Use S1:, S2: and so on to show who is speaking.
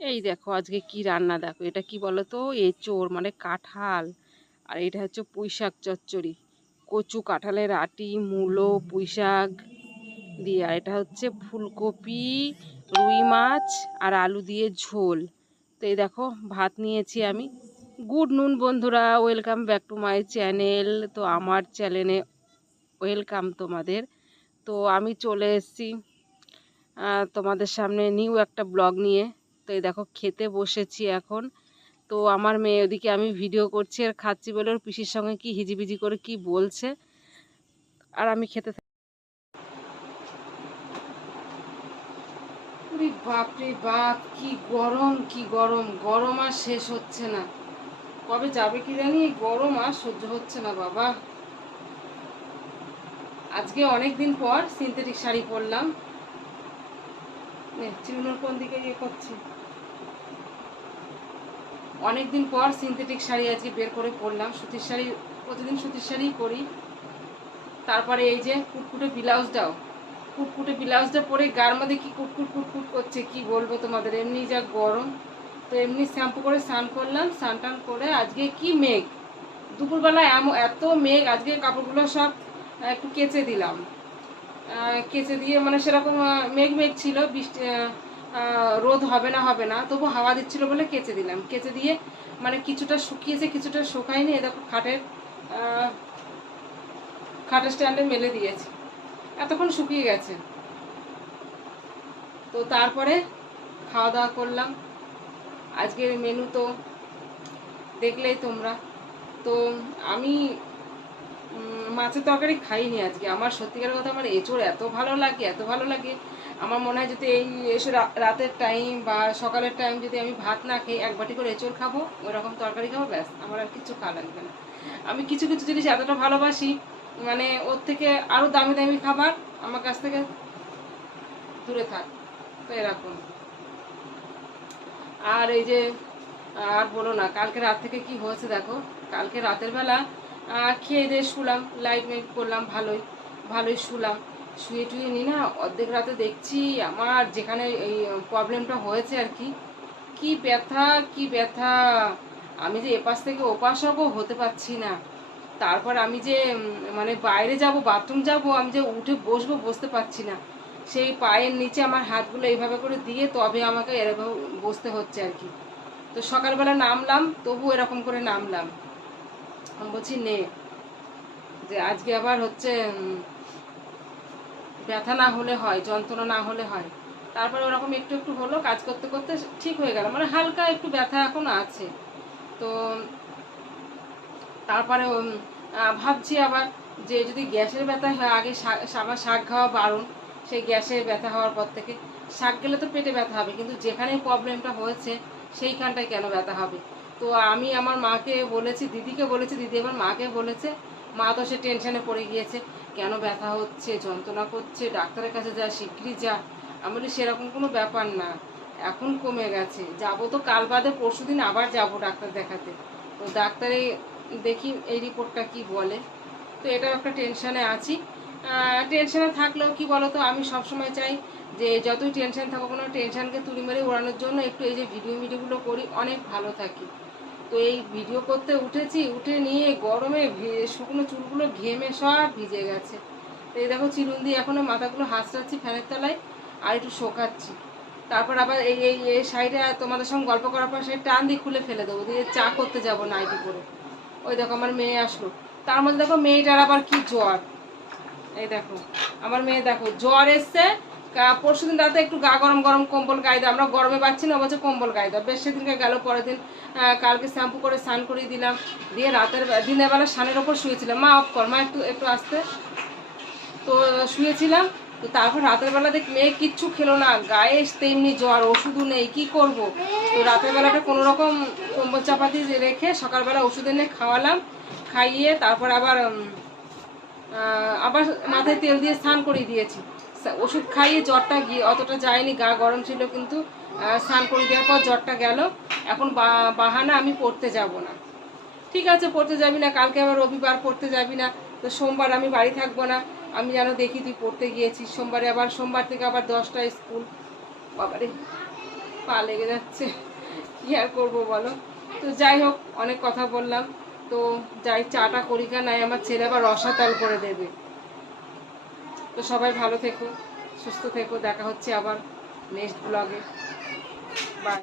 S1: এই দেখো আজকে কি রান্না দেখো, এটা কি বলো তো এঁচোড় মানে কাঁঠাল, আর এটা হচ্ছে পুঁই শাক চচ্চড়ি। কচু কাঁঠালের আটি, মূলো পুঁই শাক দিয়ে, আর এটা হচ্ছে ফুলকপি, রুই মাছ, আর আলু দিয়ে ঝোল। তো এই দেখো, ভাত নিয়েছি আমি। গুড নুন বন্ধুরা, welcome back to my channel. তো আমার চ্যানেলে ওয়েলকাম তোমাদের। তো আমি চলে এসেছি তোমাদের সামনে নিউ একটা ব্লগ নিয়ে। তো এই দেখো খেতে বসেছি এখন। তো আমার মেয়ে ওদিকে আমি ভিডিও করছি আর খাচ্ছি বলে ওর পিসির সঙ্গে কি হিজিবিজি করে কি বলছে। আর আমি খেতে বাপরে বাপ কি গরম কি গরম। গরম আর শেষ হচ্ছে না। কবে যাবে কি জানি? এই গরম আর সহ্য হচ্ছে না বাবা। আজকে অনেক দিন পর সিনথেটিক শাড়ি পরলাম। চিরুনোর কোন দিকে ইয়ে করছে? অনেকদিন পর সিনথেটিক শাড়ি আজকে বের করে পরলাম। সুতির শাড়ি প্রতিদিন সুতির শাড়িই পরি। তারপরে এই যে কুটকুটে ব্লাউজটাও কুটকুটে ব্লাউজটা পরে গার মধ্যে কি কুটকুট কুটকুট করছে কি বলব তোমাদের? এমনি যা গরম। তো এমনি শ্যাম্পু করে স্নান করলাম। স্নান টান করে আজকে কি মেঘ? দুপুরবেলা এমন এত মেঘ, আজকে কাপড়গুলো সব একটু কেচে দিলাম। কেচে দিয়ে মানে সেরকম মেঘ মেঘ ছিল। বৃষ্টি রোদ হবে না হবে না, তবু হাওয়া দিচ্ছিল বলে কেচে দিলাম। কেচে দিয়ে মানে কিছুটা শুকিয়েছে, কিছুটা শুকায়নি, এ দেখো খাটের খাটের স্ট্যান্ডে মেলে দিয়েছি। এতক্ষণ শুকিয়ে গেছে। তো তারপরে খাওয়া দাওয়া করলাম। আজকের মেনু তো দেখলেই তোমরা। তো আমি মাছের তরকারি খাইনি আজকে। আমার সত্যিকার কথা আমার এঁচোড় এত ভালো লাগে, এত ভালো লাগে। আমার মনে হয় যদি এই এসে রাতের টাইম বা সকালের টাইম যদি আমি ভাত না খেয়ে এক বাটি করে এঁচোড় খাব ওই রকম তরকারি খাব, ব্যাস, আমার আর কিছু খাওয়া লাগবে না। আমি কিছু কিছু জিনিস এতটা ভালোবাসি মানে ওর থেকে আরও দামি দামি খাবার আমার কাছ থেকে দূরে থাক, তো এরকম। আর এই যে, আর বলো না, কালকে রাত থেকে কি হয়েছে দেখো, কালকে রাতের বেলা খেয়ে দিয়ে শুলাম লাইট মেট করলাম, ভালোই ভালোই শুলাম। শুয়ে টুয়ে নি না, অর্ধেক রাতে দেখছি আমার যেখানে এই প্রবলেমটা হয়েছে আর কি। কি ব্যথা কি ব্যথা। আমি যে এপাশ থেকে ওপাশ হব হতে পারছি না। তারপর আমি যে মানে বাইরে যাব বাথরুম যাব, আমি যে উঠে বসবো, বসতে পারছি না। সেই পায়ের নিচে আমার হাতগুলো এইভাবে করে দিয়ে তবে আমাকে এরকম বসতে হচ্ছে আর কি। তো সকালবেলা নামলাম তবু এরকম করে নামলাম। আমি বলছি নে, যে আজকে আবার হচ্ছে ব্যথা না হলে হয়, যন্ত্রণা না হলে হয়। তারপরে ওরকম একটু একটু হলো, কাজ করতে করতে ঠিক হয়ে গেল। মানে হালকা একটু ব্যথা এখন আছে। তো তারপরে ভাবছি আবার যে যদি গ্যাসের ব্যথা হয়, আগে আমার শাক খাওয়া বারণ। সেই গ্যাসের ব্যথা হওয়ার পর থেকে শাক গেলে তো পেটে ব্যথা হবে, কিন্তু যেখানে প্রবলেমটা হয়েছে, সেইখানটায় কেন ব্যথা হবে? তো আমি আমার মাকে বলেছি, দিদিকে বলেছি, দিদি আমার মাকে বলেছে, মা তো সে টেনশনে পড়ে গিয়েছে। কেন ব্যথা হচ্ছে, যন্ত্রণা করছে, ডাক্তারের কাছে যা শিগগিরই যা। আমি বলি, সেরকম কোনো ব্যাপার না। এখন কমে গেছে। যাব তো কাল বাদে পরশু দিন আবার যাব ডাক্তার দেখাতে। তো ডাক্তারে দেখি এই রিপোর্টটা কি বলে। তো এটা একটা টেনশানে আছি। টেনশানে থাকলেও কি বলতো, আমি সবসময় চাই যে যতই টেনশন থাকুক কোনো, টেনশনকে তুলি মেরে ওড়ানোর জন্য একটু এই যে ভিডিও ভিডিওগুলো করি, অনেক ভালো থাকি। তো এই ভিডিও করতে উঠেছি, উঠে নিয়ে গরমে শুকনো চুলগুলো ঘেমে সব ভিজে গেছে। তো এই দেখো চিরুন দিয়ে এখনও মাথাগুলো হাসড়াচ্ছি ফ্যানের তলায় আর একটু শোকাচ্ছি। তারপর আবার এই এই এই সাইডে তোমাদের সঙ্গে গল্প করার পর সেই টান দিয়ে খুলে ফেলে দেবো, দিয়ে চা করতে যাব নাইটি করে। ওই দেখো আমার মেয়ে আসলো। তার মধ্যে দেখো মেয়েটার আবার কি জ্বর। এই দেখো, আমার মেয়ে দেখো, জ্বর এসছে পরশু দিন রাতে একটু গা গরম গরম কম্বল গায়ে দাও। আমরা গরমে পাচ্ছি না বলছে কম্বল গায়ে দাও। বেশ সেদিনকে গেল, পরের দিন কালকে শ্যাম্পু করে স্নান করিয়ে দিলাম। দিয়ে রাতের দিনের বেলা স্নানের ওপর শুয়েছিলাম। মা অফ কর, মা একটু একটু আসতে। তো শুয়েছিলাম, তো তারপর রাতের বেলা দেখ, মেয়ে কিচ্ছু খেলো না। গায়ে তেমনি জ্বর, ওষুধও নেই, কি করব? তো রাতের বেলাটা কোনো রকম কম্বল চাপাতি রেখে সকালবেলা ওষুধ এনে খাওয়ালাম, খাইয়ে তারপর আবার আবার মাথায় তেল দিয়ে স্নান করিয়ে দিয়েছি। ওষুধ খাইয়ে জ্বরটা গিয়ে অতটা যায়নি, গা গরম ছিল কিন্তু স্নান করে দেওয়ার পর জ্বরটা গেল। এখন বাহানা আমি পড়তে যাব না। ঠিক আছে, পড়তে যাবি না, কালকে আবার রবিবার পড়তে যাবি না, তো সোমবার আমি বাড়ি থাকব না, আমি যেন দেখি তুই পড়তে গিয়েছিস। সোমবারে আবার, সোমবার থেকে আবার দশটা স্কুল। বাবারে, পা লেগে যাচ্ছে। কী আর করব বলো? তো যাই হোক, অনেক কথা বললাম। তো যাই, চাটা করি কেন আমার ছেলে আবার রসাতাল করে দেবে। তো সবাই ভালো থেকো সুস্থ থেকো। দেখা হচ্ছে আবার নেক্সট ব্লগে বাই